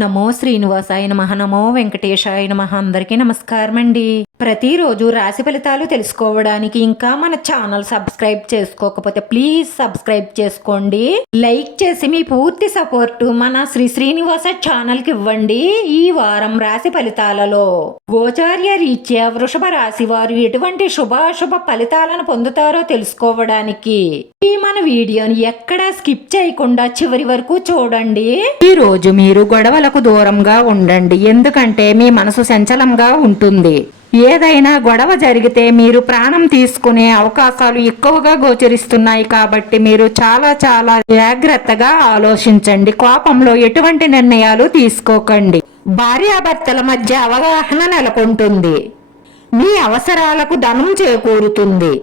నమో శ్రీనివాసాయ నమః. నమో వెంకటేశాయ నమః. అందరికీ నమస్కారం అండి. ప్రతిరోజు రాశి ఫలితాలు తెలుసుకోవడానికి ఇంకా మన ఛానల్ సబ్స్క్రైబ్ చేసుకోకపోతే ప్లీజ్ సబ్స్క్రైబ్ చేసుకోండి. లైక్ చేసి మీ పూర్తి సపోర్ట్ మన శ్రీనివాస ఛానల్ కి ఇవ్వండి. ఈ వారం రాశి ఫలితాలలో గోచార్య రీత్యా వృషభ రాశి వారు ఎటువంటి శుభాశుభ ఫలితాలను పొందుతారో తెలుసుకోవడానికి ఈ మన వీడియోని ఎక్కడా స్కిప్ చేయకుండా చివరి వరకు చూడండి. ఈ రోజు మీరు గొడవలకు దూరంగా ఉండండి, ఎందుకంటే మీ మనసు సంచలంగా ఉంటుంది. ఏదైనా గొడవ జరిగితే మీరు ప్రాణం తీసుకునే అవకాశాలు ఎక్కువగా గోచరిస్తున్నాయి కాబట్టి మీరు చాలా జాగ్రత్తగా ఆలోచించండి. కోపంలో ఎటువంటి నిర్ణయాలు తీసుకోకండి. భార్యాభర్తల మధ్య అవగాహన నెలకొంటుంది. మీ అవసరాలకు ధనం చేకూరుతుంది.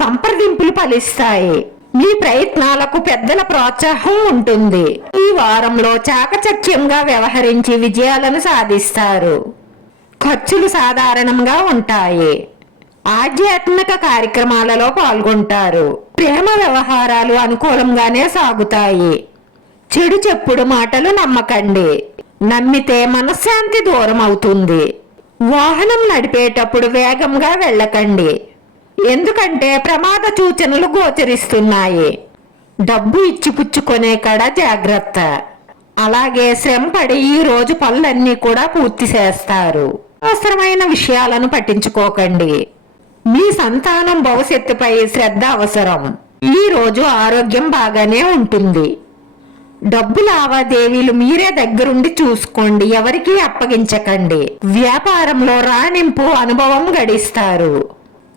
సంప్రదింపులు ఫలిస్తాయి. మీ ప్రయత్నాలకు పెద్దల ప్రోత్సాహం ఉంటుంది. ఈ వారంలో చాకచక్యంగా వ్యవహరించి విజయాలను సాధిస్తారు. ఖర్చులు సాధారణంగా ఉంటాయి. ఆధ్యాత్మిక కార్యక్రమాలలో పాల్గొంటారు. ప్రేమ వ్యవహారాలు అనుకూలంగానే సాగుతాయి. చెడు చెప్పుడు మాటలు నమ్మకండి. నమ్మితే మనశ్శాంతి దూరం అవుతుంది. వాహనం నడిపేటప్పుడు వేగంగా వెళ్ళకండి, ఎందుకంటే ప్రమాద సూచనలు గోచరిస్తున్నాయి. డబ్బు ఇచ్చిపుచ్చుకునే కడ జాగ్రత్త. అలాగే శ్రమపడి ఈ రోజు పనులన్నీ కూడా పూర్తి చేస్తారు. అవసరమైన విషయాలను పట్టించుకోకండి. మీ సంతానం భవిష్యత్తుపై శ్రద్ధ అవసరం. ఈ రోజు ఆరోగ్యం బాగానే ఉంటుంది. డబ్బు లావాదేవీలు మీరే దగ్గరుండి చూసుకోండి, ఎవరికీ అప్పగించకండి. వ్యాపారంలో రాణింపు అనుభవం గడిస్తారు.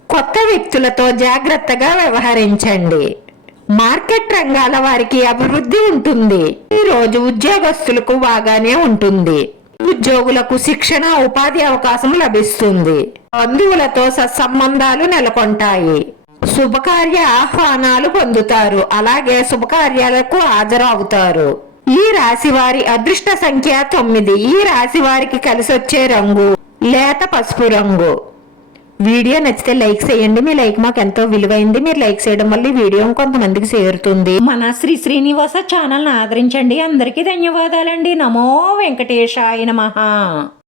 కొత్త వ్యక్తులతో జాగ్రత్తగా వ్యవహరించండి. మార్కెట్ రంగాల వారికి అభివృద్ధి ఉంటుంది. ఈ రోజు ఉద్యోగస్తులకు బాగానే ఉంటుంది. ఉద్యోగులకు శిక్షణ ఉపాధి అవకాశం లభిస్తుంది. బంధువులతో సత్సంబంధాలు నెలకొంటాయి. శుభకార్య ఆహ్వానాలు పొందుతారు. అలాగే శుభకార్యాలకు హాజరు అవుతారు. ఈ రాశి వారి అదృష్ట సంఖ్య 9. ఈ రాశి వారికి కలిసొచ్చే రంగు లేత పసుపు రంగు. వీడియో నచ్చితే లైక్ చేయండి. మీ లైక్ మాకు ఎంతో విలువైంది. మీరు లైక్ చేయడం వల్ల ఈ వీడియో కొంతమందికి చేరుతుంది. మన శ్రీనివాస ఛానల్ని ఆదరించండి. అందరికీ ధన్యవాదాలండి. నమో వెంకటేశాయ నమః.